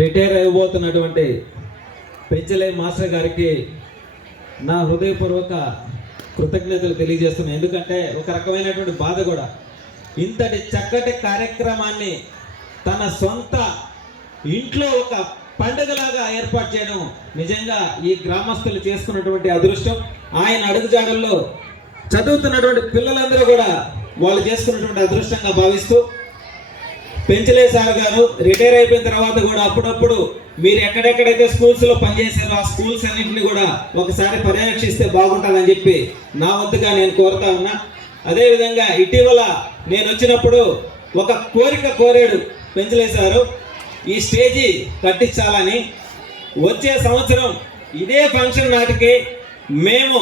Retire అయిపోతున్నటువంటి పెంచలే master గారికి నా హృదయపూర్వక కృతజ్ఞతలు తెలియజేస్తున్నాను. ఎందుకంటే ఒక రకమైనటువంటి బాధ కూడా, ఇంతటి చక్కటి కార్యక్రమాన్ని తన సొంత ఇంట్లో ఒక పండుగలాగా ఏర్పాటు చేయడం నిజంగా ఈ గ్రామస్తులు చేసుకున్నటువంటి అదృష్టం. ఆయన అడుగుజాడల్లో చదువుతున్నటువంటి పిల్లలందరూ కూడా వాళ్ళు చేసుకున్నటువంటి అదృష్టంగా భావిస్తూ, పెంచలే సార్ గారు రిటైర్ అయిపోయిన తర్వాత కూడా అప్పుడప్పుడు మీరు ఎక్కడెక్కడైతే స్కూల్స్లో పనిచేశారో ఆ స్కూల్స్ అన్నింటినీ కూడా ఒకసారి పర్యవేక్షిస్తే బాగుంటుందని చెప్పి నా వంతుగా నేను కోరుతా ఉన్నా. అదేవిధంగా ఇటీవల నేను వచ్చినప్పుడు ఒక కోరిక కోరాడు పెంచలే సారు, ఈ స్టేజీ కట్టించాలని. వచ్చే సంవత్సరం ఇదే ఫంక్షన్ నాటికి మేము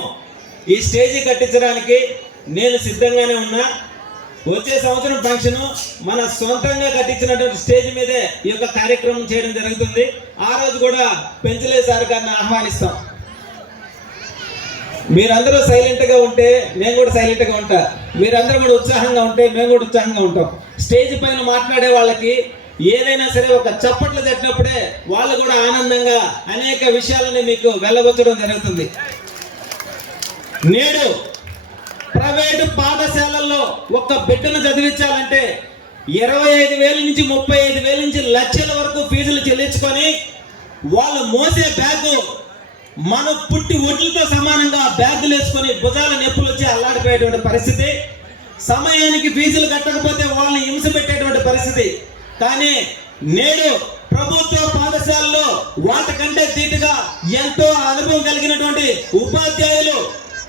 ఈ స్టేజీ కట్టించడానికి నేను సిద్ధంగానే ఉన్నా. వచ్చే సంవత్సరం ఫంక్షన్ మన సొంతంగా కట్టించినటువంటి స్టేజ్ మీదే ఈ యొక్క కార్యక్రమం చేయడం జరుగుతుంది. ఆ రోజు కూడా పెంచలే సార్ గారిని ఆహ్వానిస్తాం. మీరందరూ సైలెంట్గా ఉంటే నేను కూడా సైలెంట్గా ఉంటా, మీరందరూ కూడా ఉత్సాహంగా ఉంటే మేము కూడా ఉత్సాహంగా ఉంటాం. స్టేజ్ పైన మాట్లాడే వాళ్ళకి ఏదైనా సరే ఒక చప్పట్లు తట్టినప్పుడే వాళ్ళు కూడా ఆనందంగా అనేక విషయాలని మీకు వెళ్ళబుచ్చడం జరుగుతుంది. నేడు ప్రైవేటు పాఠశాలల్లో ఒక్క బిడ్డను చదివించాలంటే 25,000 నుంచి 35,000 నుంచి లక్షల వరకు ఫీజులు చెల్లించుకొని వాళ్ళు మోసే బ్యాగు మన పుట్టి ఒడ్లతో సమానంగా బ్యాగులు వేసుకొని భుజాల నొప్పులు వచ్చి అల్లాడిపోయేటువంటి పరిస్థితి. సమయానికి ఫీజులు కట్టకపోతే వాళ్ళని హింస పెట్టేటువంటి పరిస్థితి. కానీ నేడు ప్రభుత్వ పాఠశాలలో వాటికంటే ధీటుగా ఎంతో అనుభవం కలిగినటువంటి ఉపాధ్యాయులు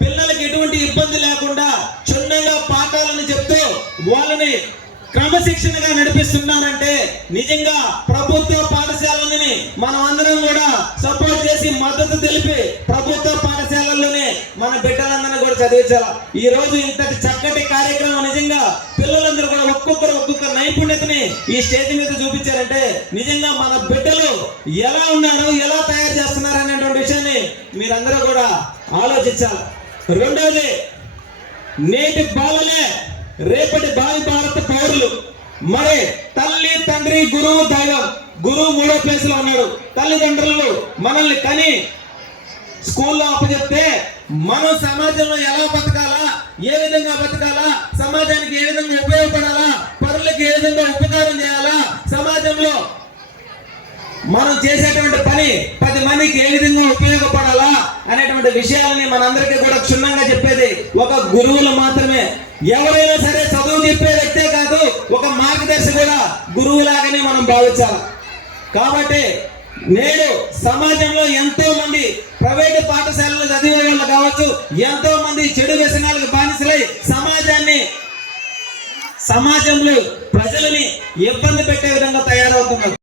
పిల్లలకి ఎటువంటి ఇబ్బంది లేకుండా క్షుణ్ణంగా పాఠాలను చెప్తూ వాళ్ళని క్రమశిక్షణగా నడిపిస్తున్నారంటే నిజంగా ప్రభుత్వ పాఠశాలని మనం అందరం కూడా సపోర్ట్ చేసి మద్దతు తెలిపి ప్రభుత్వ పాఠశాలల్లోనే మన బిడ్డలందరినీ కూడా చదివించాలి. ఈ రోజు ఇంతటి చక్కటి కార్యక్రమం నిజంగా పిల్లలందరూ కూడా ఒక్కొక్క నైపుణ్యతని ఈ స్టేజ్ మీద చూపించారంటే నిజంగా మన బిడ్డలు ఎలా ఉన్నారు, ఎలా తయారు చేస్తున్నారు అనేటువంటి విషయాన్ని మీరందరూ కూడా ఆలోచించాలి. రెండోది, నేటి బాలలే రేపటి భావి భారత పౌరులు. మరి తల్లి, తండ్రి, గురువు, దైవం. గురువు 3వ ప్లేస్ లో ఉన్నాడు. తల్లిదండ్రులు మనల్ని కని స్కూల్లో అప్పచెప్తే మనం సమాజంలో ఎలా బతకాలా, ఏ విధంగా బతకాలా, సమాజానికి ఏ విధంగా ఉపయోగపడాలా, పరులకు ఏ విధంగా ఉపకారం చేయాలా, సమాజంలో మనం చేసేటువంటి పని 10 మందికి ఏ విధంగా ఉపయోగపడాలా అనేటువంటి విషయాలని మనందరికీ కూడా క్షుణ్ణంగా చెప్పేది ఒక గురువులు మాత్రమే. ఎవరైనా సరే చదువు చెప్పే వ్యక్తే కాదు, ఒక మార్గదర్శి కూడా గురువులాగానే మనం భావించాలి. కాబట్టి నేడు సమాజంలో ఎంతో మంది ప్రైవేటు పాఠశాలలో చదివే వాళ్ళు కావచ్చు, ఎంతో మంది చెడు వ్యసనాలకు బానిసలై సమాజంలో ప్రజలని ఇబ్బంది పెట్టే విధంగా తయారవుతున్నారు.